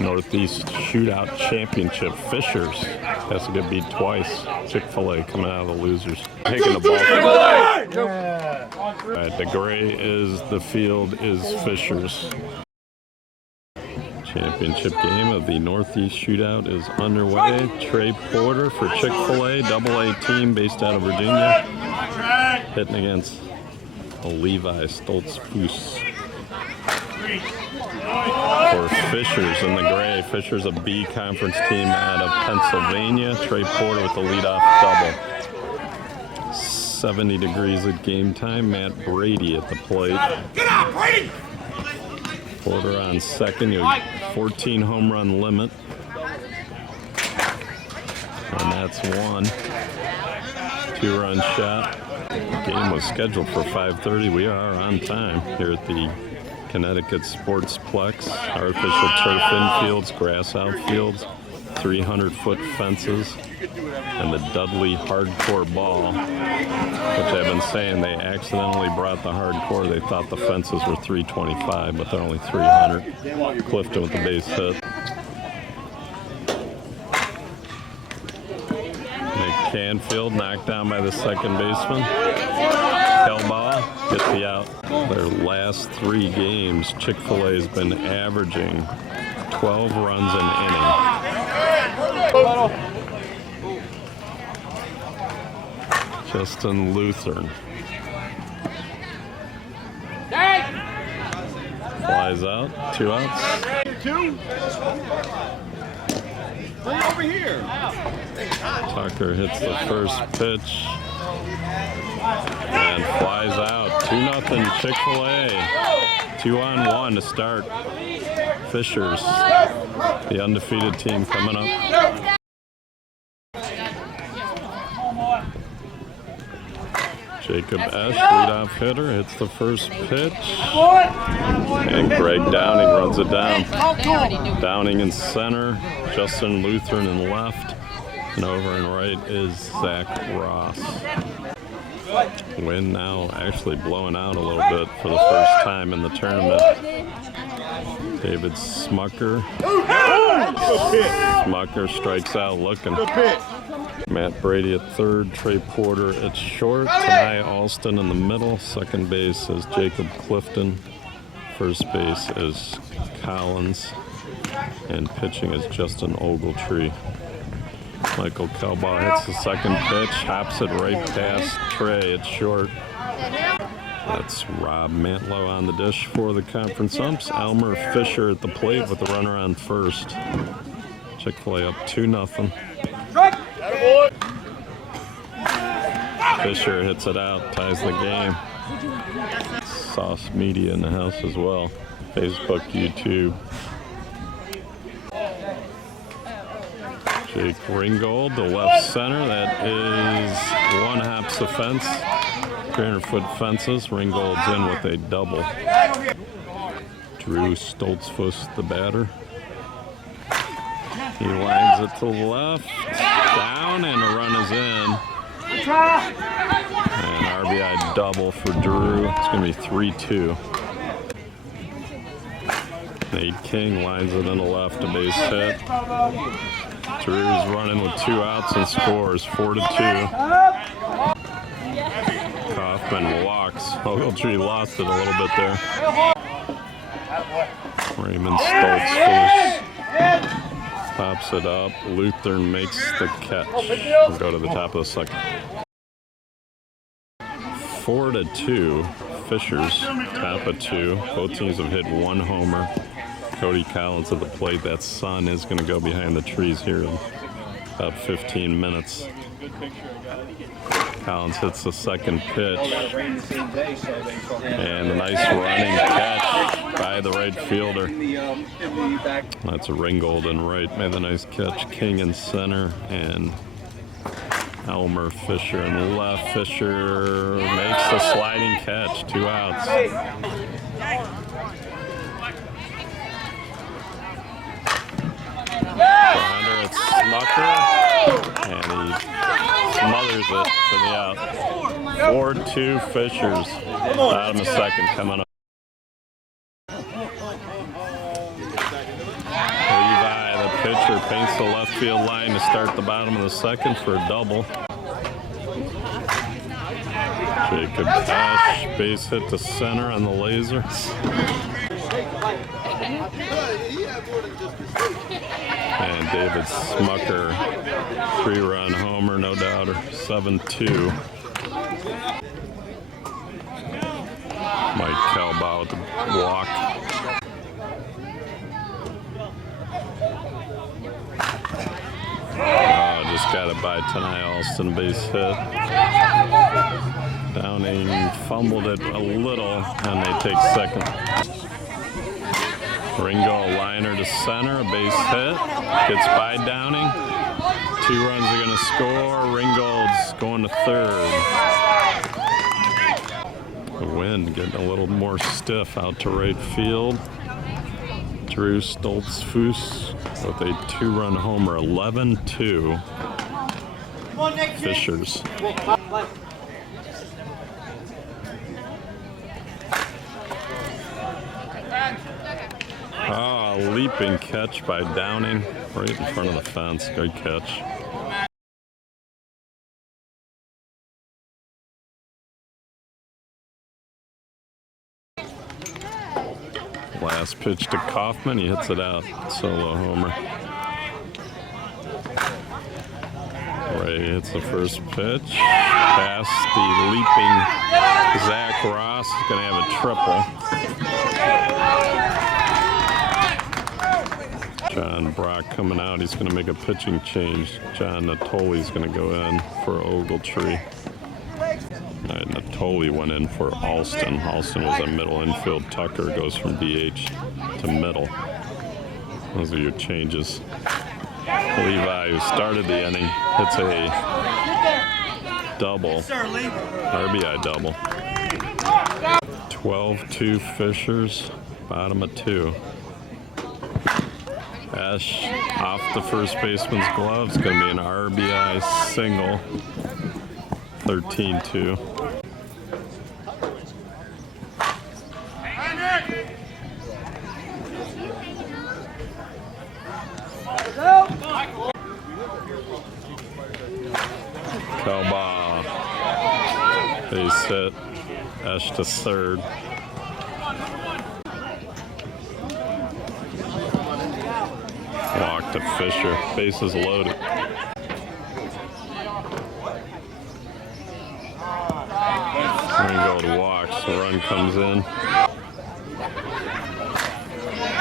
Northeast Shootout Championship. Fisers has to get beat twice. Chick-fil-A coming out of the losers. Taking the ball. All right, the gray is the field is Fisers. Championship game of the Northeast Shootout is underway. Trey Porter for Chick-fil-A, AA team based out of Virginia, hitting against Levi Stoltzfus for Fisers in the gray. Fisers a B conference team out of Pennsylvania. Trey Porter with the leadoff double. 70 degrees at game time. Matt Brady at the plate. Get out, Brady! Porter on second. 14 home run limit. And that's one. 2-run shot. The game was scheduled for 5:30. We are on time here at the Connecticut Sportsplex. Artificial turf infields, grass outfields, 300-foot fences, and the Dudley Hardcore ball, which I've been saying they accidentally brought the hardcore. They thought the fences were 325, but they're only 300. Clifton with the base hit. Nick Canfield knocked down by the second baseman. Kelbaugh gets the out. Their last 3 games, Chick-fil-A has been averaging 12 runs an inning. Justin Lutheran flies out, 2 outs. Bring over here. Tucker hits the first pitch and flies out. 2-0 Chick-fil-A. 2-on-1 to start. Fisers, the undefeated team, coming up. Jacob Esch, leadoff hitter, hits the first pitch. And Greg Downing runs it down. Downing in center, Justin Lutheran in left, and over and right is Zach Ross. Wind now actually blowing out a little bit for the first time in the tournament. David Smucker. Smucker strikes out looking. Matt Brady at third, Trey Porter at short, Tanai Alston in the middle. Second base is Jacob Clifton. First base is Collins. And pitching is Justin Ogletree. Michael Kelbaugh hits the second pitch, hops it right past Trey at short. That's Rob Mantlo on the dish for the conference umps. Elmer Fisher at the plate with the runner on first. Chick-fil-A up 2-0. Fisher hits it out, ties the game. Sauce Media in the house as well. Facebook, YouTube. Jake Ringgold, the left center. That is 1 hops the fence. 300-foot fences. Ringgold's in with a double. Drew Stoltzfus, the batter. He lines it to the left, down, and a run is in. And RBI double for Drew. It's going to be 3-2. Nate King lines it in the left, a base hit. Drew's running with 2 outs and scores 4-2. Kaufman walks. Ogletree lost it a little bit there. Raymond Stoltzfus pops it up. Lutheran makes the catch. We'll go to the top of the second. 4-2. Fisers, top of 2. Both teams have hit 1 homer. Cody Collins at the plate. That sun is going to go behind the trees here in about 15 minutes. Collins hits the second pitch. And a nice running catch by the right fielder. That's a Ringgold in right. Made the nice catch. King in center. And Elmer Fisher in left. Fisher makes the sliding catch. 2 outs. Under it's Smucker, and he smothers it for the out. 4-2 Fisers. Bottom of second coming up. Paints the left field line to start the bottom of the second for a double. Jacob Ash, base hit to center on the laser. And David Smucker, 3-run homer, no doubter, 7-2. Mike Calbaugh with the walk. Just got it by Tanai Alston, base hit. Downing fumbled it a little, and they take second. Ringo liner to center, a base hit. Gets by Downing. 2 runs are going to score. Ringgold's going to third. The wind getting a little more stiff out to right field. Drew Stoltzfus with a 2-run homer, 11-2. Fisers. Leaping catch by Downing right in front of the fence. Good catch. Last pitch to Kaufman. He hits it out. Solo homer. Ray hits the first pitch. Past the leaping Zach Ross. Is going to have a triple. John Brock coming out. He's going to make a pitching change. John Natoli's going to go in for Ogletree. Natoli went in for Alston. Alston was a middle infield. Tucker goes from DH to middle. Those are your changes. Levi, who started the inning, hits a double. RBI double. 12-2 Fisers, bottom of 2. Ash off the first baseman's glove. It's going to be an RBI single. 13-2. Calbaugh. Base hit. Ash to third. Walk to Fisher. Bases loaded. Ringgold walks. The run comes in.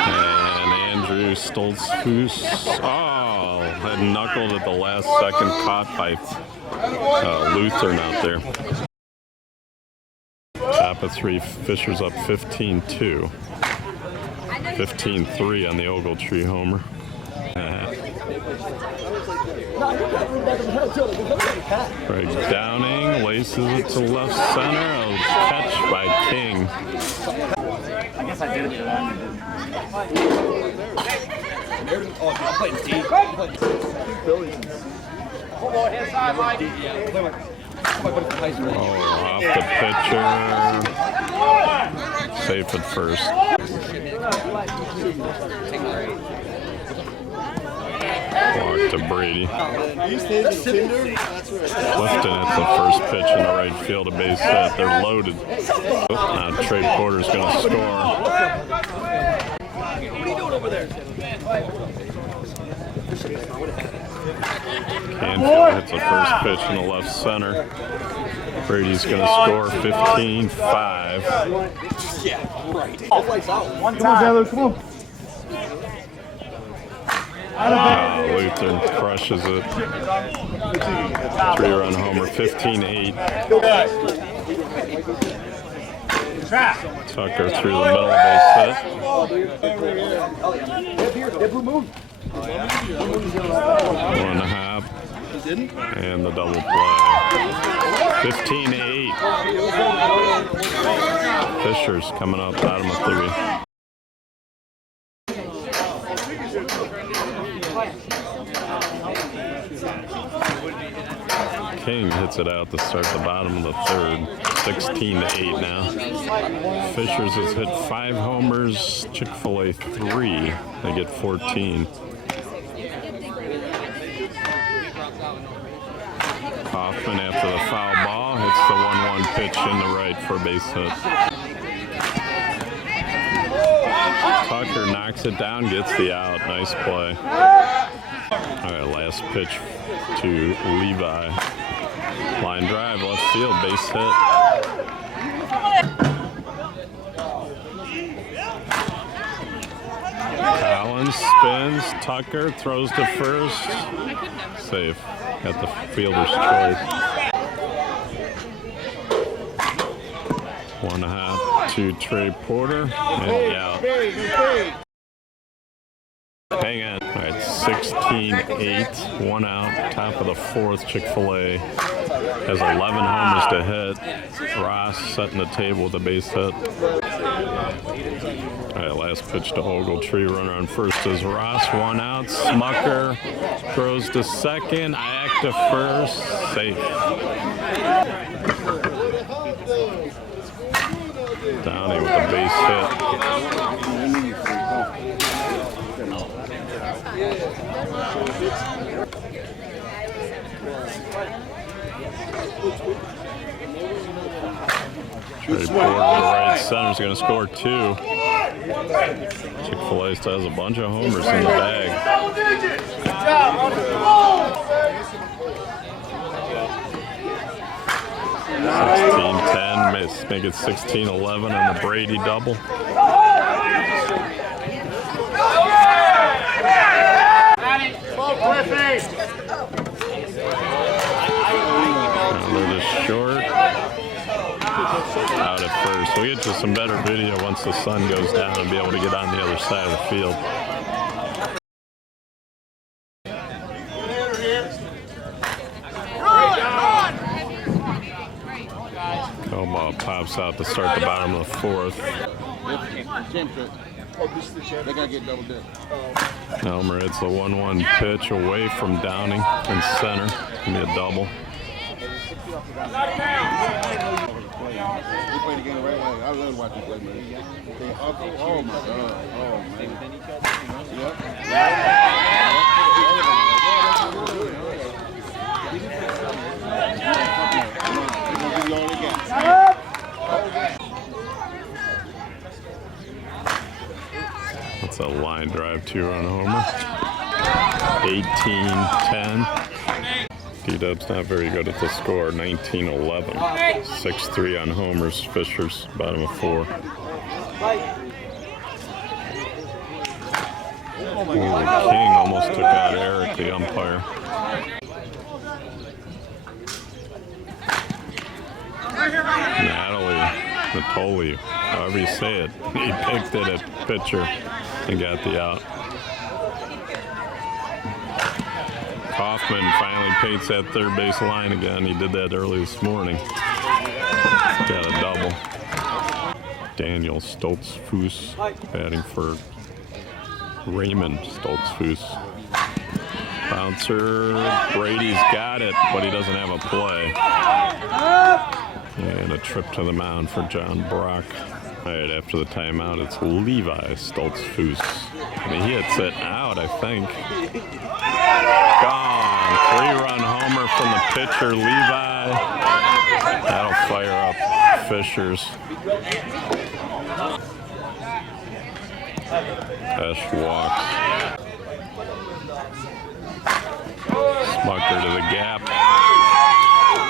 And Andrew Stoltzfus. Oh, had knuckled at the last second. Caught by Lutheran out there. Top of 3. Fisher's up 15-2. 15-3 on the Ogletree homer. Greg Downing laces it to left center. A catch by King. I guess I did it for that. Oh, I played deep. Off the pitcher. Safe at first. Walk to Brady. Clifton at the first pitch in the right field, a base hit. They're loaded. Now Trey Porter's going to score. What are you doing over there? Canfield hits the first pitch in the left center. Brady's going to score 15-5. Yeah, right. Come on, Taylor, come on. Lutheran crushes it. 3-run homer, 15-8. Tucker through the middle, base hit. 1.5. And the double play. 15-8. Fisher's coming up bottom of 3. King hits it out to start the bottom of the third. 16-8 now. Fisher's has hit 5 homers. Chick-fil-A 3. They get 14. Kaufman after the foul ball hits the 1-1 pitch in the right for a base hit. Tucker knocks it down, gets the out. Nice play. All right, last pitch to Levi. Line drive, left field, base hit. Collins spins, Tucker throws to first. Safe. Got the fielder's choice. 1.5 to Trey Porter. And out. Hang on. All right, 16-8, 1 out. Top of the fourth. Chick-fil-A has 11 homers to hit. Ross setting the table with a base hit. All right, last pitch to Ogletree. Runner on first is Ross. 1 out. Smucker throws to second. Ack to first. Safe. Downey with a base hit. Trey Porter to right center is going to score 2. Chick-fil-A still has a bunch of homers in the bag. 16-10, make it 16-11 on the Brady double. Another just short. Out at first. We'll get you some better video once the sun goes down and be able to get on the other side of the field. Ball pops out to start the bottom of the fourth. They gotta get double dip. Elmer hits a 1-1 pitch away from Downing in center. Gonna be a double. They play the game the right way. I love watching play, man. Oh my God. Oh man. That's a line drive, 2-run homer. 18-10. D-Dub's not very good at the score. 19-11. 6-3 on homers. Fisher's bottom of 4. Ooh, King almost took out Eric, the umpire. Natoli, however you say it. He picked it at pitcher and got the out. Kaufman finally paints that third base line again. He did that early this morning. Got a double. Daniel Stoltzfus batting for Raymond Stoltzfus. Bouncer, Brady's got it, but he doesn't have a play. And a trip to the mound for John Brock. All right, after the timeout, it's Levi Stoltzfus. I mean, he hits it out, I think. Gone. 3-run homer from the pitcher, Levi. That'll fire up Fisher's. Esch walks. Smucker to the gap.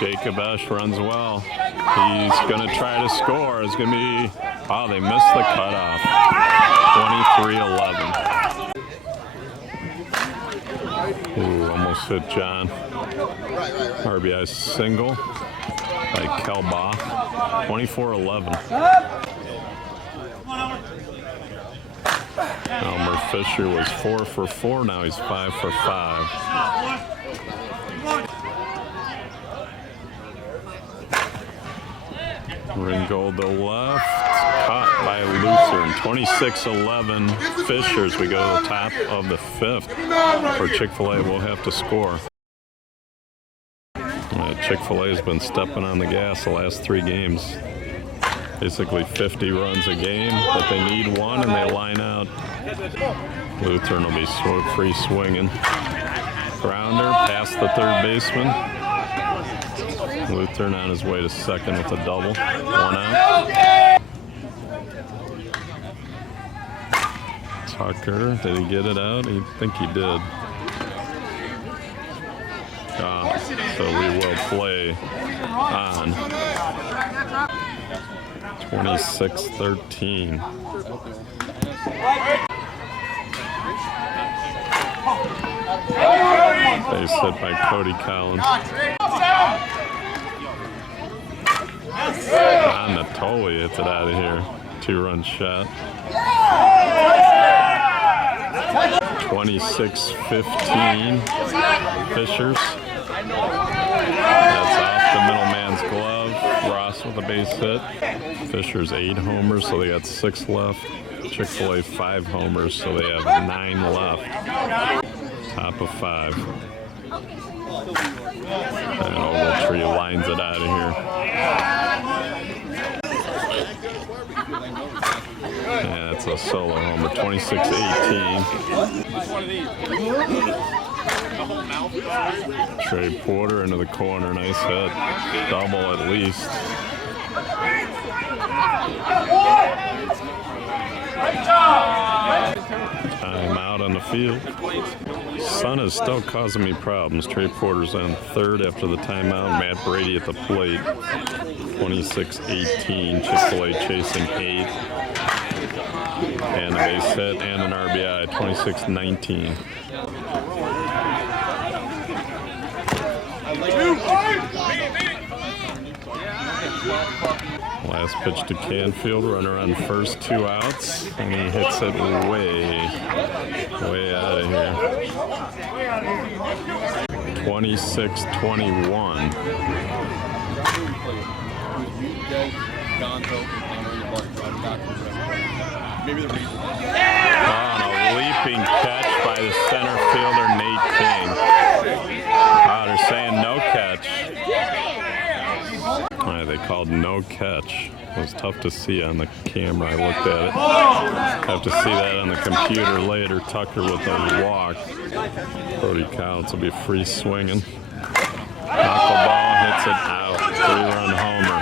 Jacob Esch runs well. He's going to try to score. It's going to be, oh, they missed the cutoff. 23-11. Ooh, almost hit John. RBI single by Kelbaugh. 24-11. Elmer Fisher was 4 for 4. Now he's 5 for 5. Ringgold to left, caught by Lutheran. 26-11 Fishers. We go to the top of the 5th. For Chick-fil-A, we'll have to score. Chick-fil-A has been stepping on the gas the last 3 games. Basically 50 runs a game, but they need 1 and they line out. Lutheran will be free swinging. Grounder past the third baseman. Lutheran on his way to second with a double. 1 out. Tucker, did he get it out? I think he did. So we will play on. 26-13. Base hit by Cody Collins. Anatoly hits it out of here. 2-run shot. 26-15. Fisers. That's off the middleman's glove. Ross with a base hit. Fisher's 8 homers, so they got 6 left. Chick-fil-A 5 homers, so they have 9 left. Top of 5. And Ogletree lines it out of here. Yeah, that's a solo homer. 26-18. Trey Porter into the corner. Nice hit. Double at least. Time out on the field. Sun is still causing me problems. Trey Porter's on third after the timeout. Matt Brady at the plate. 26-18. Chick-fil-A chasing 8. And a base hit and an RBI. 26-19. Last pitch to Canfield, runner on first, 2 outs, and he hits it way out of here. 26-21. Oh, and a leaping catch by the center fielder, Nate King. Oh, they're saying no catch. They called no catch. It was tough to see on the camera. I looked at it. Have to see that on the computer later. Tucker with a walk. Cody Collins will be free swinging. Knuckleball hits it out. 3-run homer.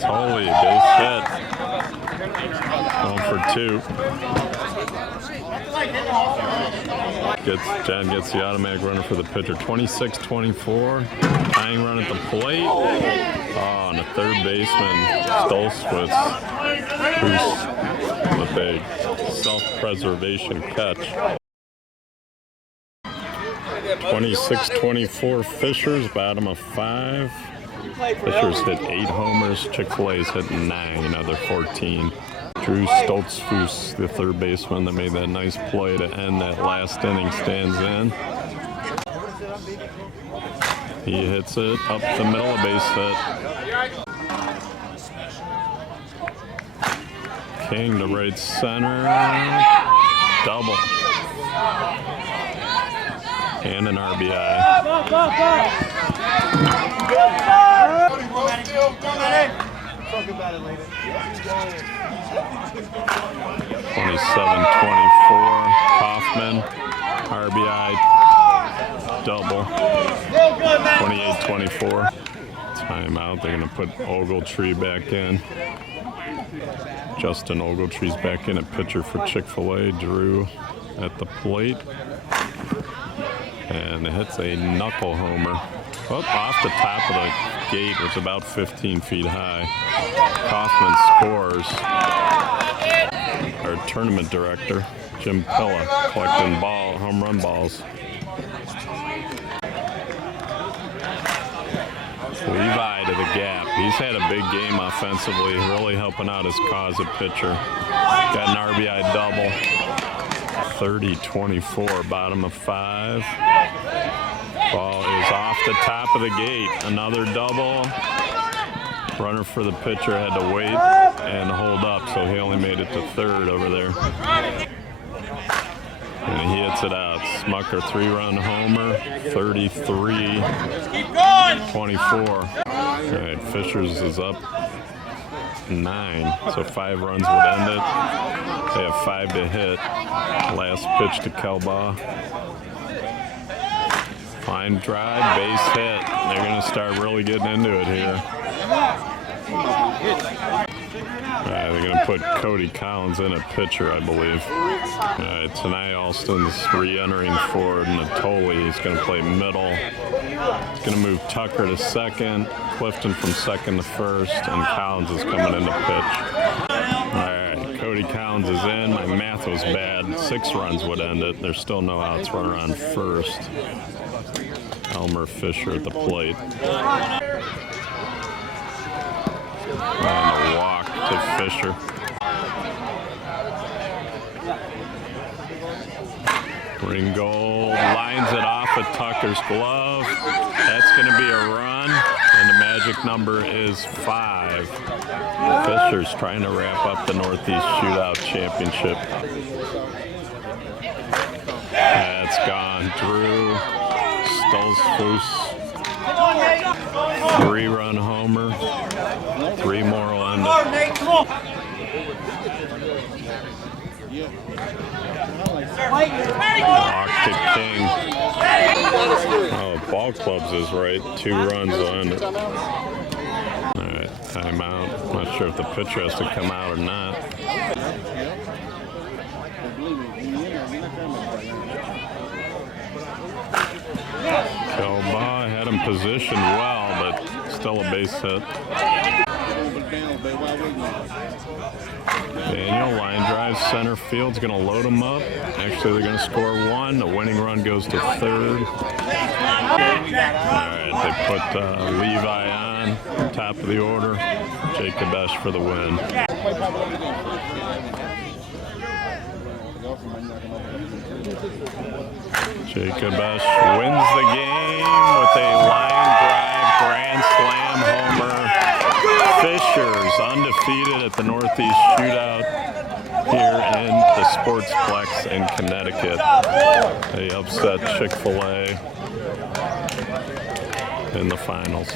Totally base hit. Going for 2. John gets the automatic runner for the pitcher. 26-24. Tying run at the plate. Oh, and a third baseman, Stoltzfus, with a self-preservation catch. 26-24. Fisers, bottom of 5. Fisers hit 8 homers. Chick-fil-A's hit 9 of their 14. Drew Stoltzfus, the third baseman that made that nice play to end that last inning, stands in. He hits it up the middle, a base hit. King to right center. Double. And an RBI. 27-24. Kaufman, RBI, double. 28-24. Timeout. They're going to put Ogletree back in. Justin Ogletree's back in at pitcher for Chick-fil-A. Drew at the plate. And it hits a knuckle homer. Oh, off the top of the gate, it's about 15 feet high. Kaufman scores. Our tournament director, Jim Pella, collecting home run balls. Levi to the gap. He's had a big game offensively, really helping out his cause at pitcher. Got an RBI double. 30-24, bottom of 5. Ball is off the top of the gate. Another double. Runner for the pitcher had to wait and hold up, so he only made it to third over there. And he hits it out. Smucker 3-run homer. 33-24. All right, Fisers is up 9. So 5 runs would end it. They have 5 to hit. Last pitch to Kelbaugh. Line drive, base hit. They're going to start really getting into it here. They're going to put Cody Collins in at pitcher, I believe. Tonight Alston's re-entering for Natoli. He's going to play middle. He's going to move Tucker to second, Clifton from second to first, and Collins is coming in to pitch. All right, Cody Collins is in. My math was bad. 6 runs would end it. There's still no outs. Runner on first. Elmer Fisher at the plate. And a walk to Fisher. Ringgold lines it off with Tucker's glove. That's going to be a run, and the magic number is 5. Fisher's trying to wrap up the Northeast Shootout Championship. That's gone. Drew Stoltzfus, 3-run homer. 3 more will end it. Walk to King. Oh, ball clubs is right. 2 runs will end it. All right, timeout. Not sure if the pitcher has to come out or not. Kelbaugh had him positioned well, but still a base hit. Daniel line drive center field's going to load him up. Actually, they're going to score 1. The winning run goes to third. All right, they put Levi on top of the order. Jacob Esch for the win. Jacob Esch wins the game with a line drive grand slam homer. Fisher's undefeated at the Northeast Shootout here in the Sportsplex in Connecticut. They upset Chick-fil-A in the finals.